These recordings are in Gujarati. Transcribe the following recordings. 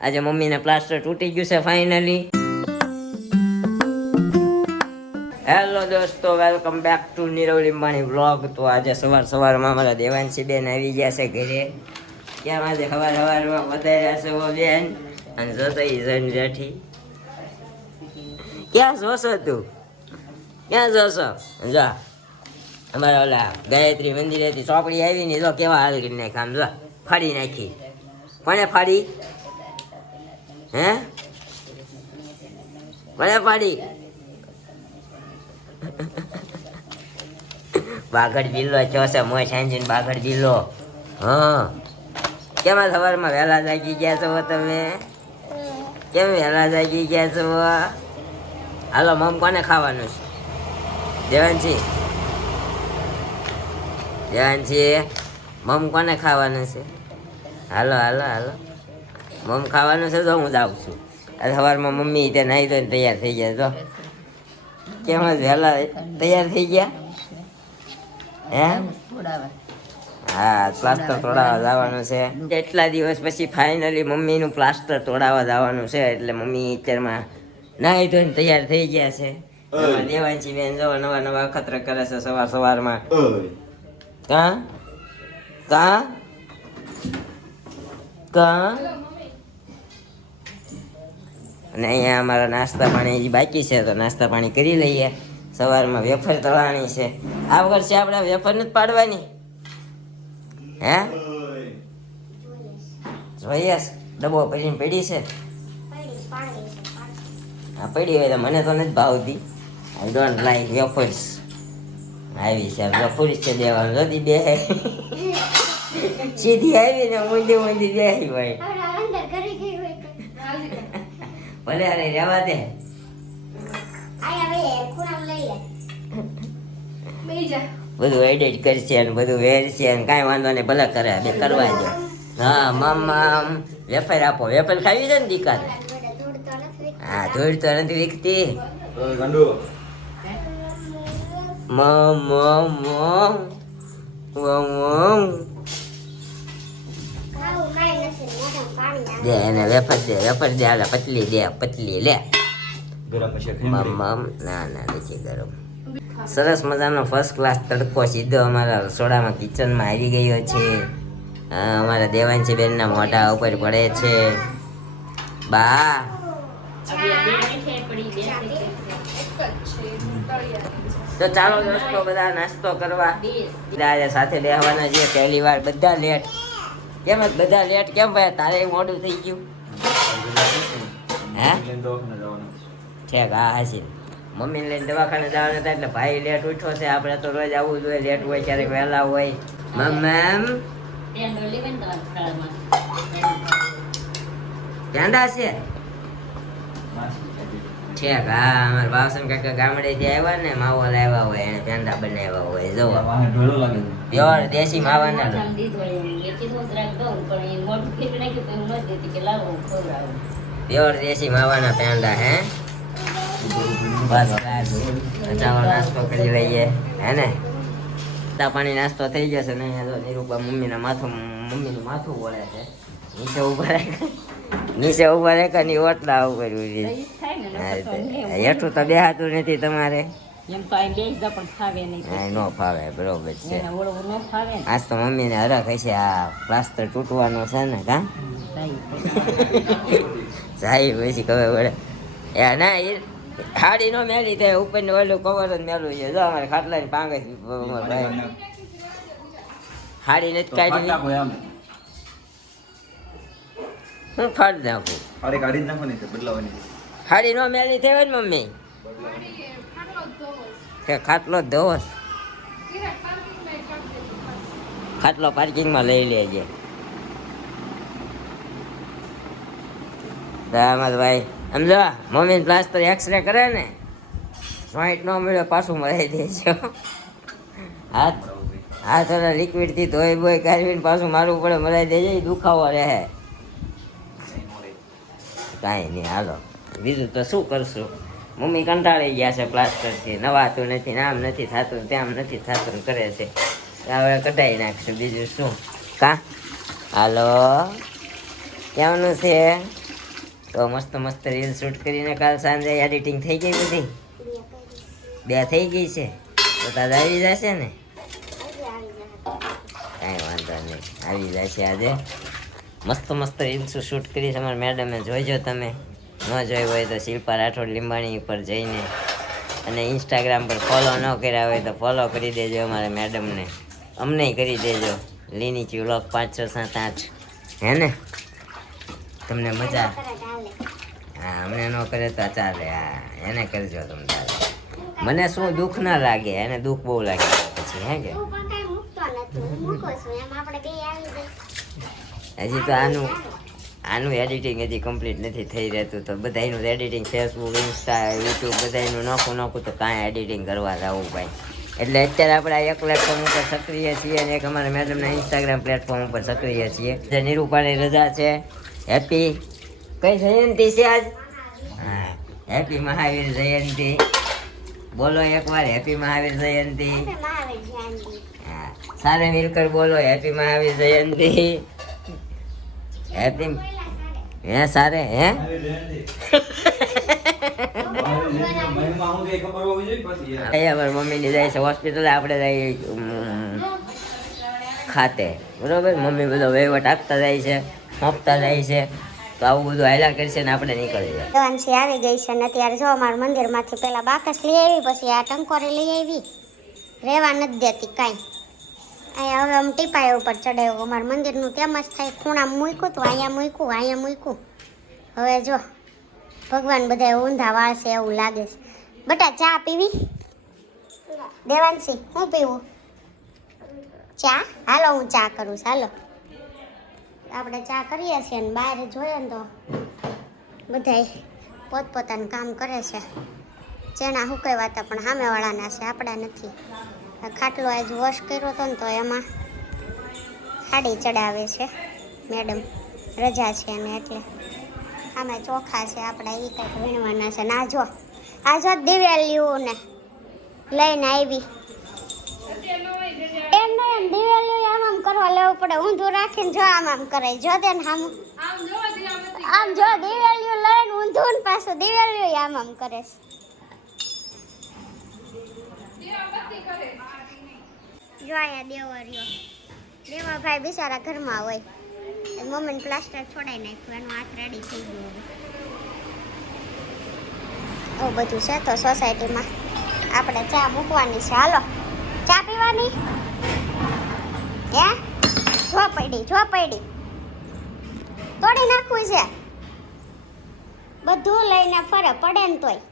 આજે મમ્મીને પ્લાસ્ટર તૂટી ગયું છે ફાઇનલી. હેલો દોસ્તો, welcome back to Nirav Limbani vlog. તો આજે સવારમાં અમારા દેવાંશી બેન આવી ગયા છે ઘરે. કેમ આજે સવારમાં વધાર્યા છે ઓ બેન? અને જોતો ઈ જઈને બેઠી. ક્યાં જોશો તું? ક્યાં જોશો? જા અમારા ઓલા ગાયત્રી મંદિરેથી ચોકડી આવી ને જો કેવા હાલ કરી નાખી. આમ જો ફાડી નાખી. કોને ફાડી? હે કોને ફાડી? બાગડ જિલ્લો ચોસે મોય સાંજીન બાગડ જિલ્લો. હા કેમાં સવારમાં વહેલા જાગી ગયા છો તમે? કેમ વહેલા જાગી ગયા છો? હાલો મમ કોને ખાવાનું છે? દેવાંશી મમ કોને ખાવાનું છે? હાલો હાલો હાલો મમ ખાવાનું છે તો હું જાઉં છું. આ સવારમાં મમ્મી ત્યાં નાહી ધોઈને તૈયાર થઈ ગયા. તો કેમ જ વહેલા તૈયાર થઈ ગયા? હે હા પ્લાસ્ટર તોડાવવા જવાનું છે. એટલા દિવસ પછી ફાઇનલી મમ્મીનું પ્લાસ્ટર તોડાવવા જવાનું છે. એટલે મમ્મી અત્યારમાં નાહી ધોઈને તૈયાર થઈ ગયા છે. દેવાંશી બેન જો નવા નવા અખતરા કરે છે સવારમાં. કા કા કા અને અહીંયા અમારા નાસ્તા પાણી બાકી છે તો નાસ્તા પાણી કરી લઈએ. સવારમાં વેફર તળાણી છે. આ વર્ષે આપણે વેફર નથી પાડવાની. હે જોઈએ ડબ્બો પડીને પડી છે. હા પડી હોય તો મને તો નથી ભાવતી. I don't like wafers. આવી છે વેફર્સ છે દેવાનું જતી બે સીધી આવી ને ઊંધી બેસી ભાઈ. ભલે અરે રહેવા દે. બધું એડિટ કરશે ને બધું વેરશે ને કાંઈ વાંધો નહીં ભલે કરે બે કરવા દે. હા મમ્મા વેફર આપો. વેફર ખાવી છે ને દીકરા? હા ધૂળ તો નથી વીકતી. દે એને વેફર દે હાલે પતલી લે. ના નથી ગરમ. સરસ મજાનો ફર્સ્ટ ક્લાસ તડકો સીધો અમારા રસોડામાં કિચનમાં આવી ગયો છે. અમારા દેવાંશી બેનના મોઢા ઉપર પડે છે. બા તો ચાલો દોસ્તો બધા નાસ્તો કરવા સાથે બેહવાના છે. પહેલી વાર બધા લેટ. કેમ બધા લેટ કેમ ભાઈ? તારે મોડું થઈ ગયું? હે ઠેક હા હાસી મમ્મીને લઈને દવાખાને જવાના હતા એટલે ભાઈ લેટ ઉઠ્યો છે. આપણે તો રોજ આવવું જોઈએ. લેટ હોય ક્યારેક વહેલા હોય. મેમ પેંડા છે ઠેક હા અમારા ભાવસન કાકા ગામડેથી આવ્યા ને માવો લાવ્યા હોય એને પેંડા બનાવ્યા હોય. જો પ્યોર દેશી માવાના પ્યોર દેશી માવાના પેંડા. હે બસ ચાલો નાસ્તો કરી લઈએ. હે ને ચા પાણી નાસ્તો થઈ જશે ને. નિરૂપા મમ્મીનું માથું વળે છે. નીચે ઉભા રહે કે ની ઓટલા ઉપર હેઠું તો બેહાતું નથી તમારે. નો ફાવે બરોબર છે. આજ તો મમ્મીને હરખ હશે આ પ્લાસ્ટર તૂટવાનું છે ને. કા જાય પછી ખબર પડે. એ ના એ હાડી નો મેલી થાય ઉપર ને ઓલું કવર જ મેલું છે. જો અમારે ખાટલા ની પાંગે હાડી નથી કાઢી. હું ફાડી નાખું. હાડી નો મેલી થઈ હોય ને મમ્મી કે ખાટલો ધોવો. ખાટલો પાર્કિંગમાં લઈ લેજે. ભાઈ સમજો મમ્મી પ્લાસ્ટર એક્સરે કરે ને જોઈન્ટ ન મળ્યો પાછું મરાઈ દેજો. હાથ ઓલા લિક્વિડ થી ધોઈ બોઈ કાઢીને પાછું મારવું પડે. મરાઈ દેજે દુખાવો રહે. કાંઈ નહીં હાલો બીજું તો શું કરશું. મમ્મી કંટાળી ગયા છે પ્લાસ્ટરથી. નવાતું નથી ને આમ નથી થતું તેમ નથી થતું કરે છે. હવે કઢાઈ નાખશું બીજું શું. કા હાલો કેવાનું છે? તો મસ્ત મસ્ત રીલ શૂટ કરીને કાલ સાંજે એડિટિંગ થઈ ગઈ બધી? 2 થઈ ગઈ છે તો તારે આવી જશે ને? કાંઈ વાંધો નહીં, આવી જશે આજે. મસ્ત મસ્ત રીલ્સ શૂટ કરી છે અમારા મેડમે, જોઈજો તમે. ન જોઈ હોય તો શિલ્પા રાઠોડ લીંબાણી પર જઈને, અને ઇન્સ્ટાગ્રામ પર ફોલો ન કર્યા હોય તો ફોલો કરી દેજો અમારા મેડમને, અમને કરી દેજો. લીનીચી વ્લોગ 5 6 7 8, હે ને? તમને મજા? હા, અમને ન કરે તો ચાલે. હા, એને કરજો તમે તારે. મને શું દુઃખ ના લાગે, એને દુઃખ બહુ લાગે પછી, હે કે? હજી તો આનું એડિટિંગ હજી કમ્પ્લીટ નથી થઈ રહેતું, તો બધાનું એડિટિંગ ફેસબુક ઇન્સ્ટા યુટ્યુબ બધાનું નાખું તો કાંઈ એડિટિંગ કરવા જવું ભાઈ. એટલે અત્યારે આપણે એક પ્લેટફોર્મ ઉપર સક્રિય છીએ અને એક અમારા મેડમના ઇન્સ્ટાગ્રામ પ્લેટફોર્મ ઉપર સક્રિય છીએ. જે નિરૂપાની રજા છે. હેપી કઈ જયંતિ છે આજ? હા, હેપી મહાવીર જયંતિ. બોલો એકવાર હેપી મહાવીર જયંતિ. હા, સારે મિલકર બોલો હેપી મહાવીર જયંતિ. હેપી હે સારે હે મમ્મીની જાય છે હોસ્પિટલ, આપણે જઈએ ખાતે, બરોબર? મમ્મી બધો વહીવટ આપતા જાય છે, આપતા જાય છે, તો આવું બધું હાલ્યા કરશે ને આપણે નીકળી જાય. દેવાંશી આવી ગઈ છે ને અત્યારે જો અમારા મંદિરમાંથી પેલા બાકસ લઈ આવી, પછી આ ટંકોરે લઈ આવી, રહેવા નથી દેતી કાંઈ. અહીંયા હવે આમ ટીપાયા ઉપર ચડાવ્યું. અમારા મંદિરનું તેમ જ થાય, ખૂણામાં મૂક્યું તો અહીંયા મૂક્યું. હવે જો ભગવાન બધા ઊંધા વાળશે એવું લાગે છે. બટા ચા પીવી? દેવાંશી હું પીવું? ચા? હાલો હું ચા કરું. હાલો આપણે ચા કરીએ છીએ ને બહાર જોઈએ ને તો બધાય પોતપોતાનું કામ કરે છે. ચેણા હુકાવ્યા હતા પણ સામેવાળાના છે, આપણા નથી. ખાટલો આજ વોશ કર્યો હતો ને તો એમાં ખાડી ચડાવે છે મેડમ, રજા છે ને એટલે. આમે ચોખા છે આપણા, એ કંઈક વીણવાના છે. ના જો દિવેલિયું ને લઈને આવી. એમ નહીં, દિવેલિયું આમ કરવા લેવું પડે, ઊંધું રાખીને જો આમ કરાય. જો દે ને આમ જો દિવેલિયું લઈને ઊંધું ને પાછું દિવેલિયું આમ કરે છે. જો આયા દેવાભાઈ બિચારા ઘરમાં હોય, મમ્મીને પ્લાસ્ટર છોડાઈ નાખ્યું, એનું હાથ રેડી થઈ ગયું. આવું બધું છે. તો સોસાયટીમાં આપણે ચા મૂકવાની છે. હાલો ચા પીવાની હે? જો પડી તોડી નાખવું છે. બધું લઈને ફરે પડે ને તોય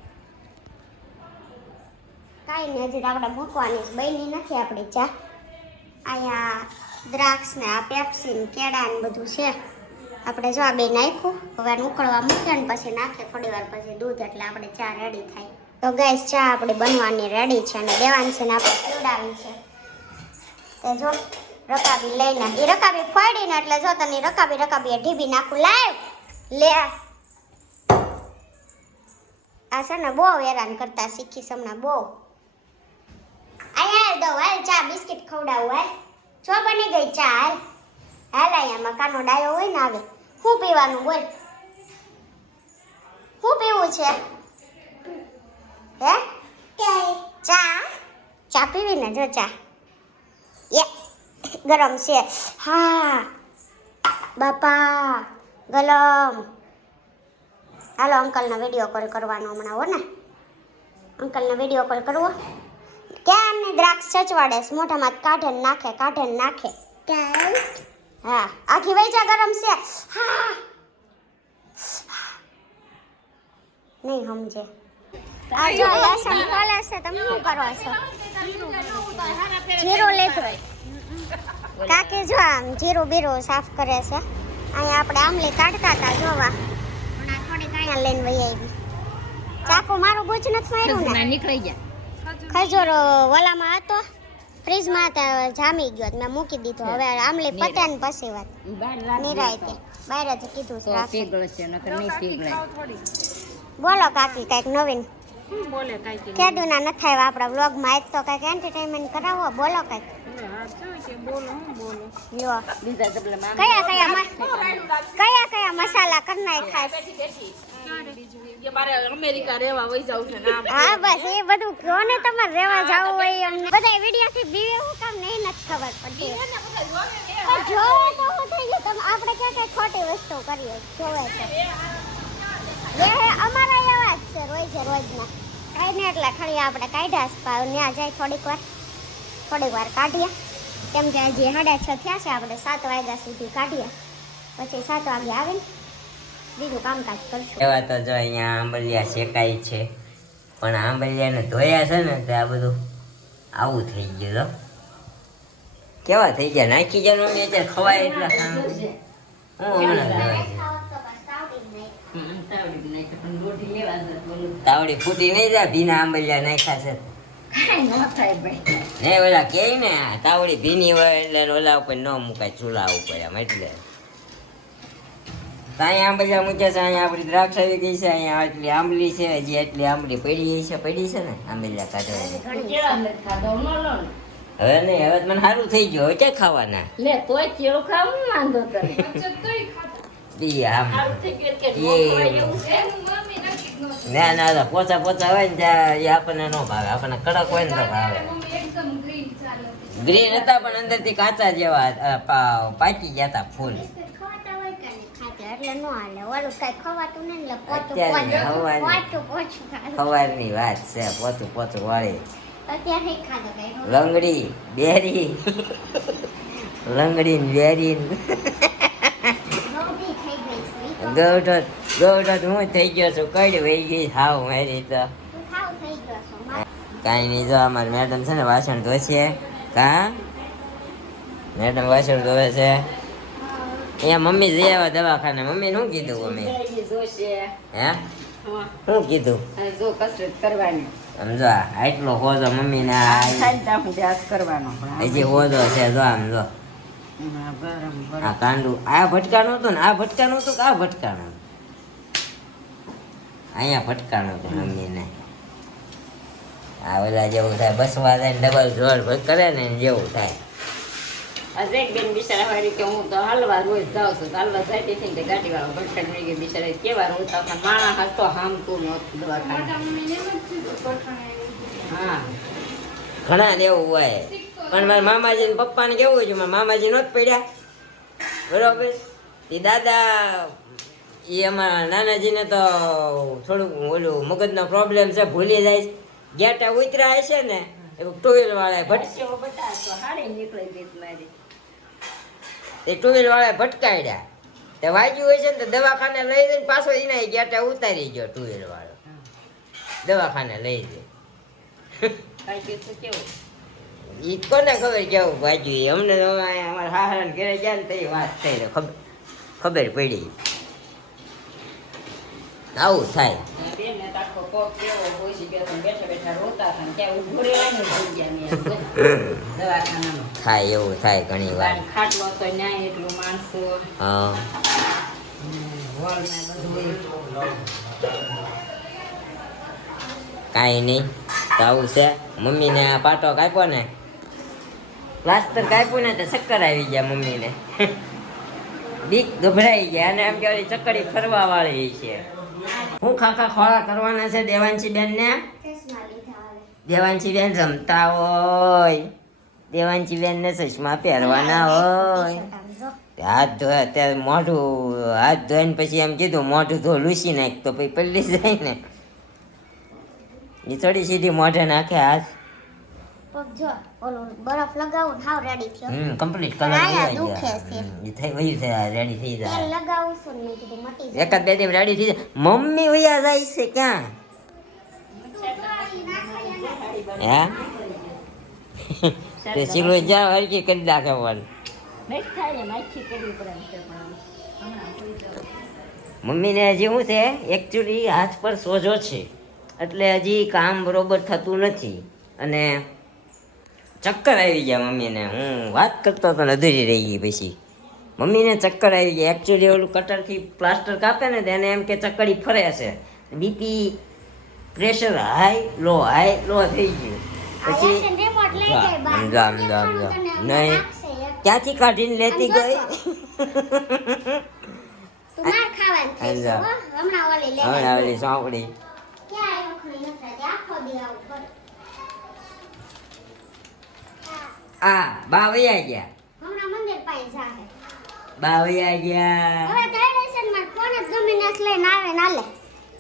કાંઈ નહીં. હજી આપણે મૂકવાની છે, બની નથી આપણી ચા. અહીંયા દ્રાક્ષ ને આ પેપ્સી ને કેળા ને બધું છે. આપણે જો આ બે નાખ્યું, હવે ઉકળવા મૂક્યા ને પછી નાખીએ થોડી વાર પછી દૂધ, એટલે આપણે ચા રેડી થાય. તો ગેસ ચા આપણી બનવાની રેડી છે અને દેવાંશીને આપણે પીવડાવી છે. તે જો રકાબી લઈને એ રકાબી ફાડીને, એટલે જો તને રકાબી ઢીબી નાખું. લાવ લે, આ છે ને બહુ હેરાન કરતા શીખીશ હમણાં બહુ. અહીંયા દો હાલ ચા બિસ્કિટ ખવડાવું. હાલ જો બની ગઈ ચા. હાલ અહીંયા મકાનો ડાયો હોય ને આવે. શું પીવાનું બોલ? શું પીવું છે હે? ચા પીવી ને? જો ચા ગરમ છે. હા બાપા ગરમ. હાલો અંકલનો વિડીયો કોલ કરવાનો હમણાં, હો ને? અંકલનો વિડીયો કોલ કરવો. ક્યાંની દ્રાક્ષ સચવાડે છે, મોઢામાં કાઢે ને નાખે. હા આખી વૈચા ગરમ છે. હા નહીં સમજે. આ જો લસણ ખોલે છે, તમે શું કરો છો? જીરું લીધું. કાકી જો આમ જીરું બીરું સાફ કરે છે. અહીંયા આપણે આમલી કાઢતા હતા જોવા, પણ આ થોડી કાયા લઈને વહી આવી. ચાકુ મારું ગુજ નથી માર્યું ને? નીકળી ગયા. ખજૂર ઓલામાં હતો, ફ્રીજમાં હતા, જામી ગયો, મેં મૂકી દીધો. હવે આમલી પતે ને પછી વાત નિરાયતે બહાર જ કીધું છે. બોલો કાકી કઈક નવીન. ખેડૂના નથી આવ્યા આપણા વ્લોગમાં, આજ તો કઈક એન્ટરટેનમેન્ટ કરાવો. બોલો કઈક. લ્યો કયા કયા મસાલા કરી નાખ્યા છે? અમેરિકા રેવા વઈ જાવ છે ને હા બસ એ બધું કહો ને તમારે રહેવા જવું હોય એમને બધા વિડીયો થી બીવે હું કામ નહીં નથી ખબર પડતી પણ જોવે તો શું થઈ ગયું તમે આપણે ક્યાં કઈ ખોટી વસ્તુ કરીએ જોવે તો એ અમારા એવા જ છે રોજના કાંઈ નહીં એટલે ખાલી આપણે કાઢ્યા છે પાવ ત્યાં જાય થોડીક વાર કાઢીએ કેમ કે હજી 6:30 થયા છે આપણે 7 વાગ્યા સુધી કાઢીએ પછી 7 વાગે આવીને બીજું કામકાજ કરશું. એવા તો જો અહીંયા આંબલિયા શેકાય છે પણ આંબલિયાને ધોયા છે ને તો આ બધું આવું થઈ ગયું જો કેવા થઈ ગયા નાખી જવાનું અમે અત્યારે ખવાય એટલા સામે હું હમણાં ધોવાય છે. તાવડી ફૂટી નહીં જાય ભીના આંબલિયા નાખ્યા છે ને ઓલા કે ને તાવડી ભીની હોય એટલે ઓલા ઉપર ન મુકાય ચૂલા ઉપર આમ એટલે અહીંયા આંબલિયા મૂક્યા છે. અહીંયા આપણી દ્રાક્ષ આવી ગઈ છે. અહીંયા એટલી આંબલી છે હજી એટલી આંબલી પડી છે ને આંબલિયા કાઢવાની હવે નહીં હવે મને સારું થઈ ગયું હવે ક્યાં ખાવાના ના ના પોચા હોય ને ત્યાં એ આપણને ન ભાવે આપણને કડક હોય ને તો ભાવે. ગ્રીન હતા પણ અંદર થી કાચા જેવા પાકી ગયા હતા ફૂલ. સવારની વાત છે પોચું વાળી લંગડી બેરી ગૌઢ હું થઈ ગયો છું કઈ વહી ગઈ હાવ મારી તો કાંઈ નહીં. જો અમારે મેડમ છે ને વાસણ ધોશે મેડમ વાસણ ધોવે છે. અહીંયા મમ્મી જઈ આવ્યા દવાખાને. મમ્મી શું કીધું અમે હે શું કીધું સમજો આટલો હોજો મમ્મી ને હજી હોજો છે જો આમ જો આ કાંડું આ ભટકાનું હતું ને આ ભટકાનું હતું કે આ ભટકાનું અહીંયા ભટકાનું હતું મમ્મી ને. આ ઓલા જેવું થાય બસવા જાય ડબલ જોર કરે ને જેવું થાય. બેન બિચારા વાળી કે હું તો હાલવા રોજ જાઉં છું હાલવા જાય તે ગાડી વાળો ભટકાઈ મળી ગઈ બિચારા કેવા રોજ માણા હસતો હામતું નહોતું દવાખાને. હા ઘણા એવું હોય પણ મારા મામાજી ને પપ્પાને કેવું હોય છે મારા મામાજી નહોત પડ્યા બરોબર. એ દાદા એ અમારા નાનાજીને તો થોડુંક ઓલું મગજનો પ્રોબ્લેમ છે ભૂલી જાય છે. ગેટા ઉતરા હશે ને ટુ વ્હીલ વાળા ટુ વ્હીલ વાળા ભટકાડ્યા તે વાગ્યું હોય છે ને તો દવાખાને લઈ જઈને પાછો એના ગેટા ઉતારી ગયો ટુ વ્હીલ વાળો દવાખાને લઈ જાય. ઈ કોને ખબર કેવું વાગ્યું અમને અમારા હાહરાને ઘરે ગયા ને તો એ વાત થઈ ખબર પડી. આવું થાય થાય એવું થાય ઘણી વાર. હા કાંઈ નહીં તો આવું છે. મમ્મીને આ પાટો કાપ્યો ને પ્લાસ્ટર કાપ્યું ને તો ચક્કર આવી ગયા મમ્મીને. બીક ગભરાઈ ગયા અને એમ કે ચક્કરી ફરવા વાળી છે. હું ખાખા ખોળા કરવાના છે દેવાંશી બેન ને. દેવાંશી બેન રમતા હોય દેવાંશી બેન ને ચશ્મા પહેરવાના હોય હાથ ધોયા અત્યારે મોઢું હાથ ધોઈને પછી એમ કીધું મોઢું ધો લૂસી નાખ તો પછી પલ્લી જાય ને એ થોડી સીધી મોઢે નાખે હાથ જો ઓલું બરફ લગાવું હાવ રેડી થયો કમ્પ્લીટ કલર એ થઈ વયું છે રેડી થઈ જાય તેલ લગાવું છું ને કીધું મટી જાય એકાદ બે દી રેડી થઈ જાય. મમ્મી વયા જાય છે ક્યાં હે તે સિલો જા હરકી કરી નાખે પણ મમ્મીને હજી શું છે એકચ્યુઅલી હાથ પર સોજો છે એટલે હજી કામ બરોબર થતું નથી અને ચક્કર આવી ગયા મમ્મીને. હું વાત કરતો હતો ને અધૂરી રહી ગઈ પછી મમ્મીને ચક્કર આવી ગયા. એકચ્યુઅલી ઓલું કટરથી પ્લાસ્ટર કાપે ને તેને એમ કે ચક્કરી ફરે છે. બીપી પ્રેશર હાઈ લો થઈ ગયું પછી સમજો હમણાં નહીં. નાખશે એક. ક્યાંથી કાઢીને લેતી ગઈ તું માર ખાવાનું થશે, આજા. હો. હમણાં ઓલી લે હમણાં ઓલી સોંપડી ક્યાં ઓખણી નથી થતી, આખો દી આવું કરે. આ બા વયા ગયા હમણાં મંદિર પાસે જાહે. બા વયા ગયા હવે ડાયરેક્શનમાં ફોન જ ગમે નાખ લઈને આવે ને હાલે.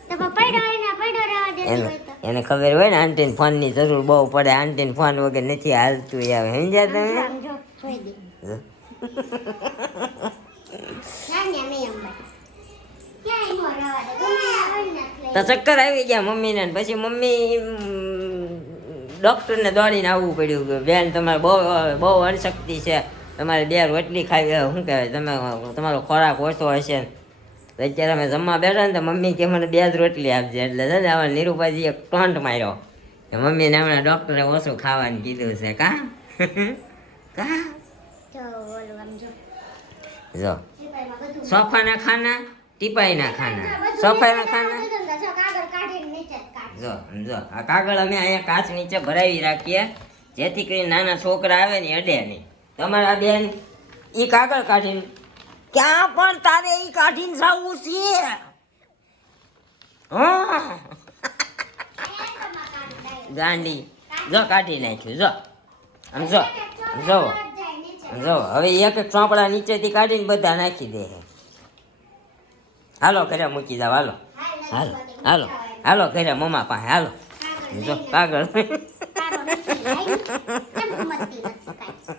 તો પણ પડ્યો હોય ને પડ્યો રહેવા દેતી હોય તો. એને ખબર હોય ને આંટીને ફોનની જરૂર બહુ પડે આંટીને ફોન વગર નથી હાલતું આવે સમજ્યા તમે આમ જો, જોઈ દે. ના, ના, નહીં એમ ભાઈ. ક્યાંય નો રહેવા દે. ગમે ત્યાં હોય ને નાખ લઈને. તો ચક્કર આવી ગયા મમ્મીને ને પછી મમ્મી ડૉક્ટરને દોડીને આવવું પડ્યું કે બેન તમારે બહુ અણશક્તિ છે તમારે 2 રોટલી ખાવી શું કહેવાય તમે તમારો ખોરાક ઓછો હશે ને તો અત્યારે અમે જમવા બેઠા ને તો મમ્મી કે મને 2 જ રોટલી આપજે એટલે છે ને આમાં નીરુભાઈજીએ ટોન્ટ માર્યો કે મમ્મીને હમણાં ડૉક્ટરે ઓછું ખાવાનું કીધું છે કા કા જો ઓલું આમ જો. જો ટીપાઈમાં બધું. સોફાના ખાના ટીપાઈના ખાના બધું સોફાના નીચે ખાના બધું અંદર. જો કાગળ કાઢીને નીચે જ કાઢ. જો જો આ કાગળ અમે અહીંયા કાચ નીચે ભરાવી રાખીએ જેથી કરીને નાના છોકરા આવે ને અડે નહીં તમારા બેન ઈ કાગળ કાઢીને ક્યાં પણ તારે ઈ કાઢીને જવું છે હા ગાંડી જો કાઢી નાખ્યું જો આમ જો જો જો હવે એક એક ચોપડા નીચેથી કાઢીને બધા નાખી દે હાલો ઘરે મૂકી જાવ હાલો હાલો હાલો હાલો ઘરે મમ્મા પાસે હાલો જો કાગળ તારો નથી લાઈ. કેમ ઉમરતી નથી કાંઈ.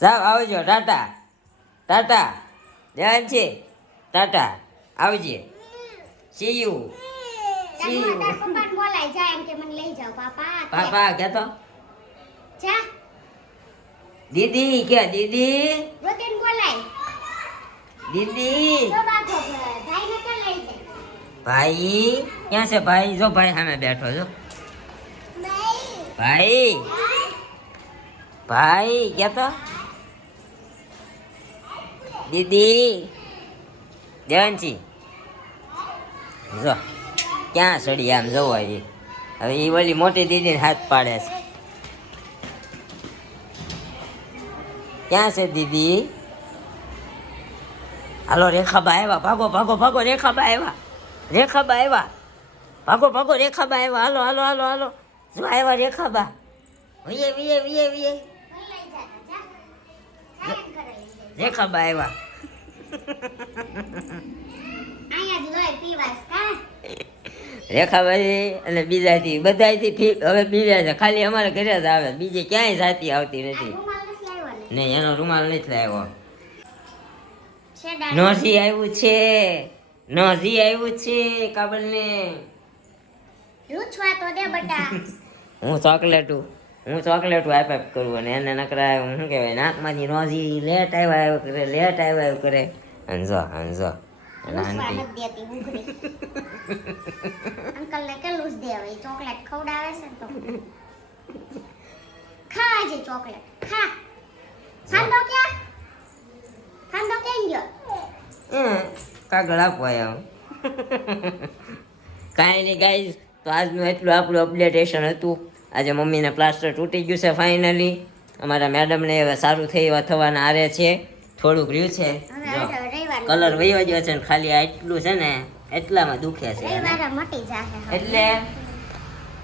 જાવ આવજો ટાટા ટાટા દેવાંશી ટાટા આવજે સી યુ સી તારા યુ પપ્પાને બોલાય જાય એમ કે મને લઈ જાઓ પાપા. પાપા કહેતો જા દીદી કે દીદી રોતીને બોલાય. દીદી જો બાધો ભાઈને તો લઈ જાય. ભાઈ ક્યાં છે ભાઈ જો ભાઈ સામે બેઠો જો ભાઈ ભાઈ કહેતો દીદી દેવાંશી જો ક્યાં સડી આમ જવો હવે એ ઓલી મોટી દીદીને હાથ પાડે છે ક્યાં છે દીદી હાલો રેખાબા આવ્યા ભાગો ભાગો ભાગો રેખાબા આવ્યા રેખાબા આવ્યા ભાગો ભાગો રેખાબા આવ્યા હાલો હાલો હાલો હાલો જો આવ્યા રેખાબા વિયે વિયે વિયે વિયે લઈ જા જા. ખાઈને ઘરે લઈ જાય. રેખાબા આવ્યા અહીંયા જ લોહી પીવાસ કા. રેખાબાઈ અને બીજાથી બધાથી હવે બીજા છે ખાલી અમારે ઘરે જ આવે બીજે ક્યાંય જાતી આવતી આ નથી રૂમાલ નથી લાવ્યો ને. ને એનો રૂમાલ નથી લાવ્યો છે દાદા. નોઝી આવ્યું છે નોઝી આવ્યું છે કાબલને લૂછવા તો દે બટા. હું ચોકલેટું આપ કરું અને એને નકરા શું કહેવાય નાકમાંથી નોઝી લેટ આવ્યા એવું કરે લેટ આવ્યા એવું કરે અંજો અંજો લૂછવા નથી દેતી ઉઘરી. અંકલને કે લૂછ દેવાય ચોકલેટ ખવડાવે છે ને તો ખા આજે ચોકલેટ ખા. ખાંડો ક્યાં ગયો. કાગળ આપવા આવ્યો કાંઈ નહીં ગાઈઝ તો આજનું એટલું આપણું અપડેટેશન હતું આજે મમ્મીને પ્લાસ્ટર તૂટી ગયું છે ફાઇનલી અમારા મેડમને હવે સારું થઈ એવા થવાના આરે છે થોડુંક રહ્યું છે જો રવિવાર કલર વયો ગયો છે ને ખાલી આ એટલું છે ને એટલામાં દુખે છે એને. રવિવારે મટી જાહે હવે. એટલે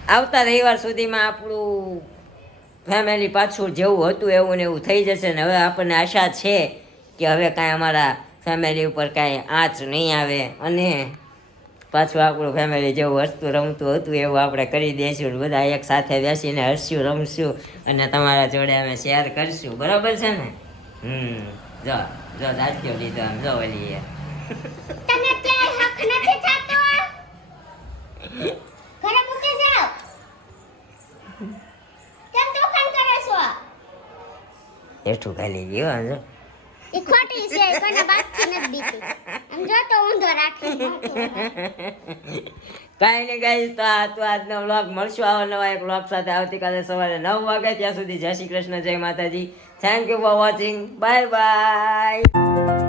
આવતા રવિવાર સુધીમાં આપણું ફેમિલી પાછું જેવું હતું એવું ને એવું થઈ જશે ને હવે આપણને આશા છે કે હવે કાંઈ અમારા ફેમિલી ઉપર કાંઈ આંચ નહીં આવે અને પાછું આપણું ફેમિલી જેવું હસતું રમતું હતું એવું આપણે કરી દઈશું બધા એક સાથે બેસીને હસશું રમશું અને તમારા જોડે અમે શેર કરશું બરાબર છે ને જો જો દાંત્યો લીધો આમ જો ઓલી તને ક્યાંય હક નથી થતો. ઘરે મૂકી જાઓ. કેમ તોફાન કરો છો? હેઠું ખાલી ગયો આમ જો એ ખોટી છે કોઈના બાપથી નથી બીતી. આમ જો તો ઊંધો રાખી કાંઈ નહીં ગાઈસ તો આજનો વ્લોગ મળશું આવા નવા એક વ્લોગ સાથે આવતીકાલે સવારે 9 વાગે ત્યાં સુધી જય શ્રી કૃષ્ણ જય માતાજી thank you for watching bye bye